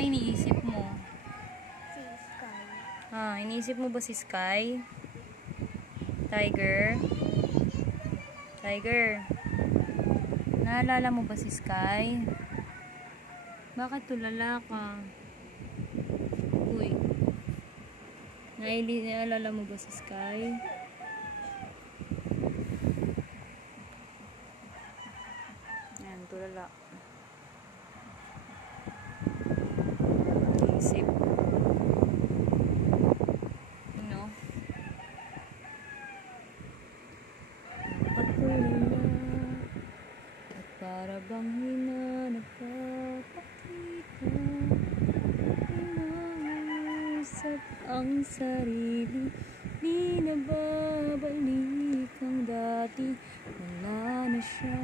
ba iniisip mo? Si Sky. Iniisip mo ba si Sky? Tiger? Tiger? Naalala mo ba si Sky? Bakit tulala ka? Uy. Naalala mo ba si Sky? Yan, tulala. Isip. Ano? Patulala at para bang hinanap papakita, inausap ang sarili, di na babalik ang dati, wala na siya.